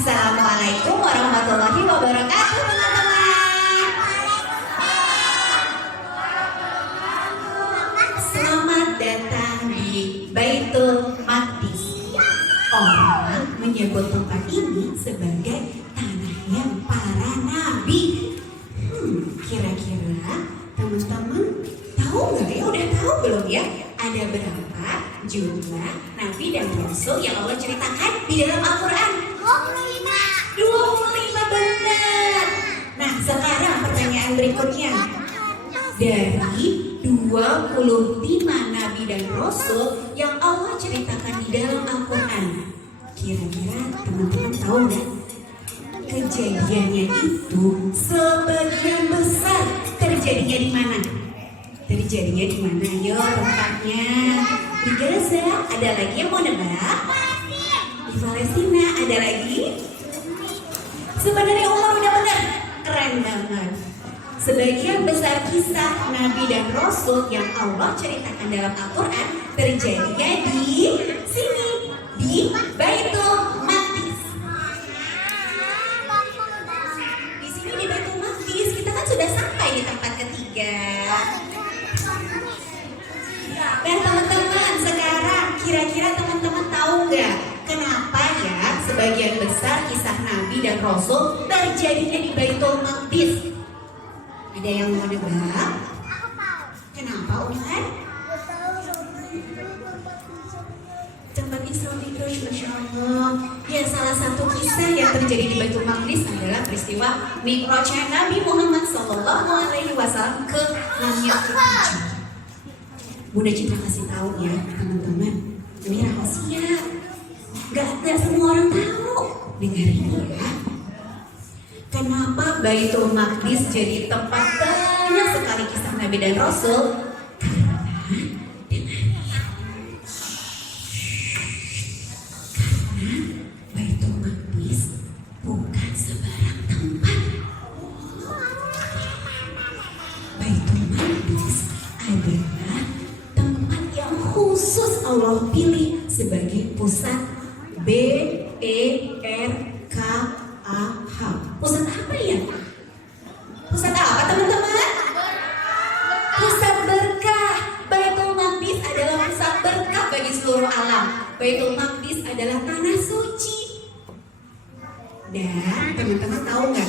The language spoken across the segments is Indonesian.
Assalamualaikum warahmatullahi wabarakatuh, teman-teman. Selamat datang di Baitul Maqdis. Orang menyebut tempat ini sebagai tanahnya para nabi. Kira-kira teman-teman tahu nggak ya? Udah tahu belum ya? Ada berapa jumlah nabi dan rasul yang Allah ceritakan di dalam Al-Quran? 25 benar. Nah, sekarang pertanyaan berikutnya. Dari 25 nabi dan rasul yang Allah ceritakan di dalam Al-Quran, kira-kira teman-teman tahu nggak? Kejadiannya itu sebagian besar terjadinya di mana? Terjadinya di mana? Yo, tempatnya di Gaza. Ada lagi yang mau nebak? Di Palestina. Ada lagi? Sebenarnya Umar udah benar. Keren banget. Sebagian besar kisah Nabi dan Rasul yang Allah ceritakan dalam Al-Quran terjadinya di sini, di Baitul Maqdis. Di sini di Baitul Maqdis kita kan sudah sampai di tempat ketiga. Dan teman-teman, sekarang kira-kira teman-teman tahu nggak kenapa ya sebagian besar kisah Nabi dan Rasul terjadinya di Baitul Maqdis? Ada yang mau nebak? Kenapa, Umar? Tempat Isra Mi'raj, Masya Allah. Ya, salah satu kisah yang terjadi di Baitul Maqdis adalah peristiwa Mi'rajnya Nabi Muhammad SAW ke langit ketujuh. Bunda Citra kasih tahu ya teman-teman, ini rahasia, gak semua orang tahu. Dengarin ya. Kenapa Baitul Maqdis jadi tempat banyak sekali kisah Nabi dan Rasul? Karena Baitul Maqdis bukan sembarang tempat. Baitul Maqdis adalah tempat yang khusus Allah pilih sebagai pusat BERKAH. Pusat apa ya? Pusat apa teman-teman? Pusat berkah. Baitul Maqdis adalah pusat berkah bagi seluruh alam. Baitul Maqdis adalah tanah suci. Dan teman-teman tahu nggak?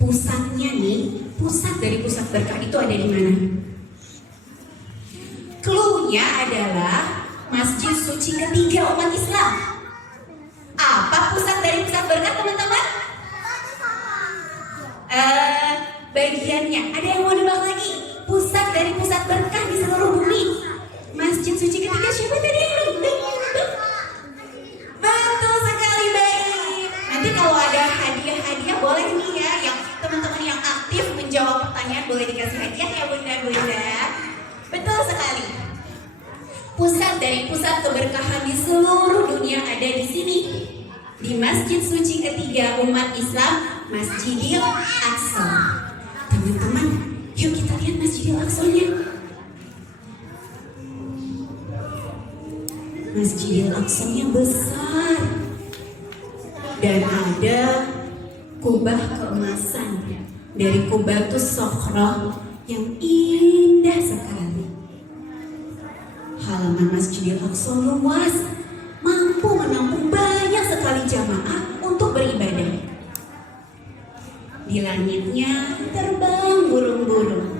Pusatnya nih, pusat dari pusat berkah itu ada di mana? Clue-nya adalah Masjid Suci ketiga umat Islam. Apa pusat dari pusat berkah teman-teman? Bagiannya. Ada yang mau nebak lagi? Pusat dari pusat berkah di seluruh bumi. Masjid Suci ketiga siapa tadi yang nebak? Betul sekali, baik. Nanti kalau ada hadiah-hadiah boleh nih ya, yang teman-teman yang aktif menjawab pertanyaan boleh dikasih hadiah ya bunda-bunda. Betul sekali. Pusat dari pusat keberkahan di seluruh dunia ada di sini, di Masjid Suci ketiga umat Islam, Masjidil Aqsa. Teman-teman, yuk kita lihat Masjidil Aqsa-nya. Masjidil Aqsa-nya besar dan ada kubah keemasan dari Qubatus Shokhrah yang indah sekali. Halaman Masjidil Aqsa luas, mampu menampung banyak sekali jamaah untuk beribadah. Di langitnya terbang burung-burung.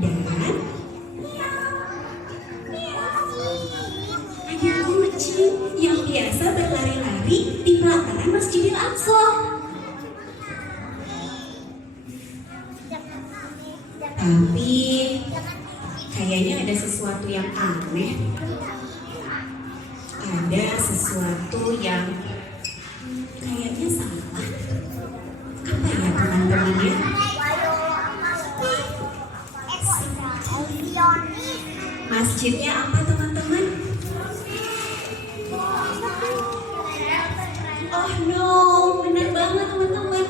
Dan ada kucing yang biasa berlari-lari di pelataran Masjidil Aqsa. Tapi kayaknya ada sesuatu yang aneh. Ada sesuatu yang kayaknya salah. Apa ya teman-teman ya? Masjidnya apa teman-teman? Oh no, benar banget teman-teman.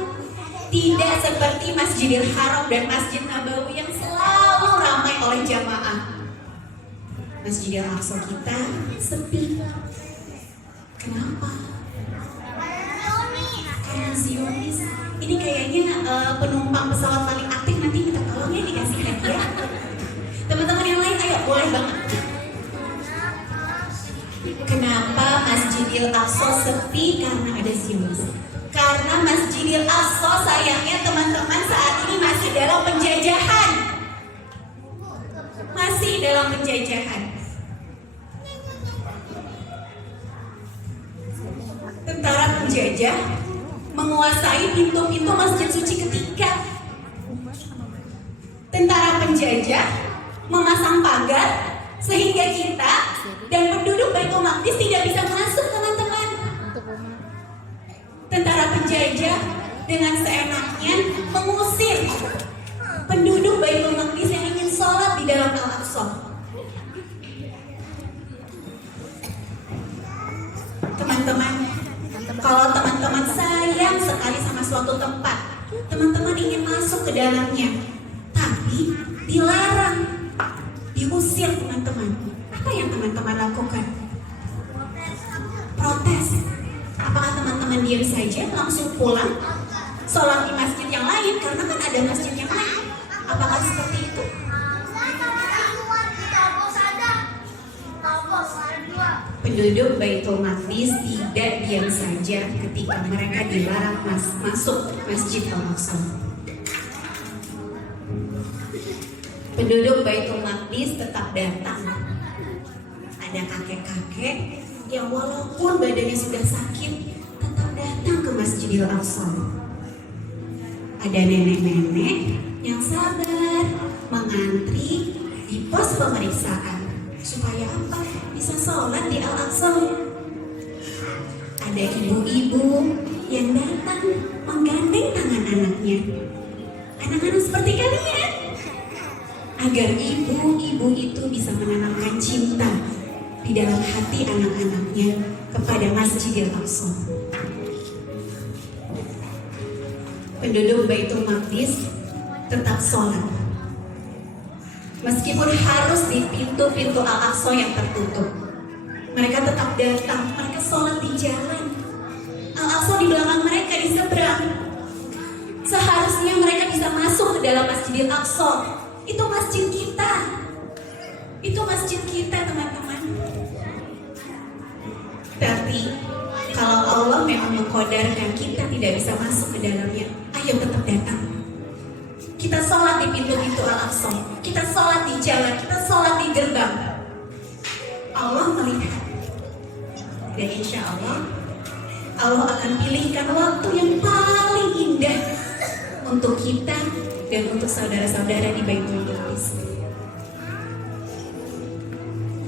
Tidak seperti Masjidil Haram dan Masjid Nabawi yang selalu ramai oleh jamaah. Masjidil Aqsa kita sepi. Kenapa? Karena Zionis ini kayaknya penumpang pesawat paling aktif, nanti kita tolong ya dikasih hadiah. Teman-teman yang lain ayo, boleh banget. Kenapa Masjidil Aqsa sepi? Karena ada Zionis. Karena Masjidil Aqsa sayangnya teman-teman saat ini masih dalam penjajahan. Masih dalam penjajahan. Tentara penjajah menguasai pintu-pintu masjid suci ketiga. Tentara penjajah memasang pagar sehingga kita dan penduduk Baitul Maqdis tidak bisa masuk, teman-teman. Tentara penjajah dengan seenaknya mengusir penduduk Baitul Maqdis yang ingin sholat di dalam Al-Aqsa. Teman-teman, kalau teman-teman sayang sekali sama suatu tempat, teman-teman ingin masuk ke dalamnya, tapi dilarang, diusir teman-teman. Apa yang teman-teman lakukan? Protes. Apakah teman-teman diam saja langsung pulang sholat di masjid yang lain karena kan ada masjid yang lain? Apakah seperti itu? Penduduk Baitul Maqdis tidak diam saja ketika mereka dilarang masuk Masjid Al-Aqsa. Penduduk Baitul Maqdis tetap datang. Ada kakek-kakek yang walaupun badannya sudah sakit tetap datang ke Masjidil Aqsa. Ada nenek-nenek yang sabar mengantri di pos pemeriksaan supaya apa? Bisa sholat di Al-Aqsa. Ada ibu-ibu yang datang menggandeng tangan anaknya. Anak-anak seperti kalian, agar ibu-ibu itu bisa menanamkan cinta di dalam hati anak-anaknya kepada Masjidil Aqsa. Penduduk Baitul Maqdis tetap sholat meskipun harus di pintu-pintu Al-Aqsa yang tertutup. Mereka tetap datang, mereka sholat di jalan. Al-Aqsa di belakang mereka, di seberang. Seharusnya mereka bisa masuk ke dalam Masjidil Aqsa. Itu masjid kita. Itu masjid kita, teman-teman. Tapi kalau Allah memang mengkodarkan kita tidak bisa masuk ke dalamnya, ayo tetap datang. Kita sholat di pintu-pintu Al-Aqsa, kita sholat di jalan, kita sholat di gerbang. Allah melihat. Dan insya Allah akan pilihkan waktu yang paling indah untuk kita dan untuk saudara-saudara di Baitul Maqdis.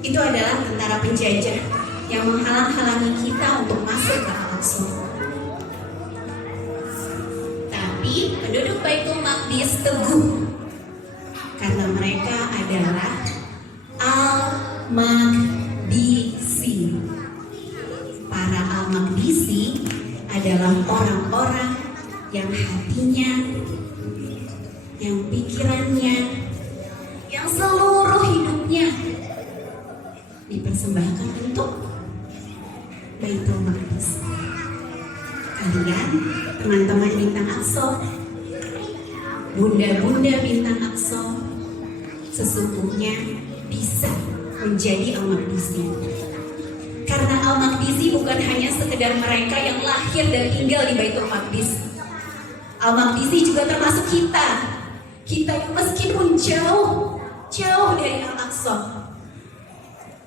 Itu adalah tentara penjajah yang menghalang-halangi kita untuk masuk ke Al-Aqsa. Tapi penduduk Baitul Maqdis teguh karena mereka adalah Al-Maqdisi. Para Al-Maqdisi adalah orang-orang yang hatinya, yang pikirannya, yang seluruh hidupnya dipersembahkan untuk Baitul Maqdis. Kalian, teman-teman Bintang Aqsa, bunda-bunda Bintang Aqsa, sesungguhnya bisa menjadi Al-Maqdisi. Karena Al-Maqdisi bukan hanya sekedar mereka yang lahir dan tinggal di Baitul Maqdis. Al-Maqdisi juga termasuk kita. Kita yang meskipun jauh dari Al-Aqsa,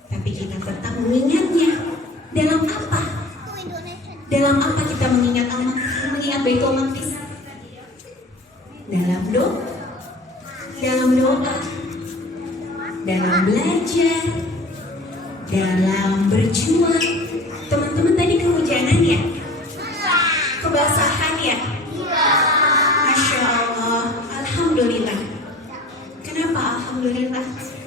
tapi kita tetap mengingatnya. Dalam apa? Dalam apa kita mengingat Baitul Maqdis? Dalam doa, dalam belajar, dalam berjuang. Teman-teman tadi kehujanan ya? Kebasahan ya? Masya Allah, Alhamdulillah. Kenapa Alhamdulillah?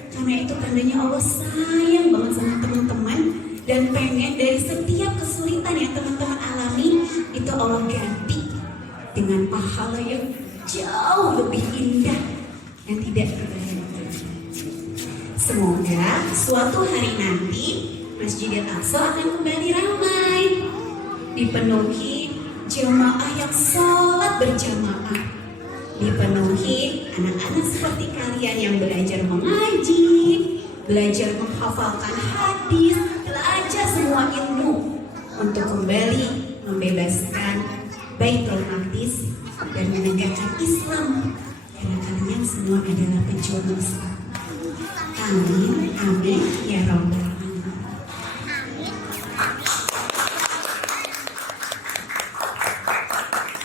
Karena itu tandanya Allah sayang banget sama teman-teman dan pengen dari setiap kesulitan yang teman-teman alami itu Allah ganti dengan pahala yang jauh lebih indah yang tidak terbayangkan. Semoga suatu hari nanti Masjidil Aqsa akan kembali ramai, dipenuhi jemaah yang sholat berjamaah, dipenuhi anak-anak seperti kalian yang belajar mengaji, belajar menghafalkan hadis, belajar semua ilmu untuk kembali membebaskan Baitul Maqdis dan menegakkan Islam, karena kalian semua adalah pejuang Islam. Amin, amin, ya Rabbal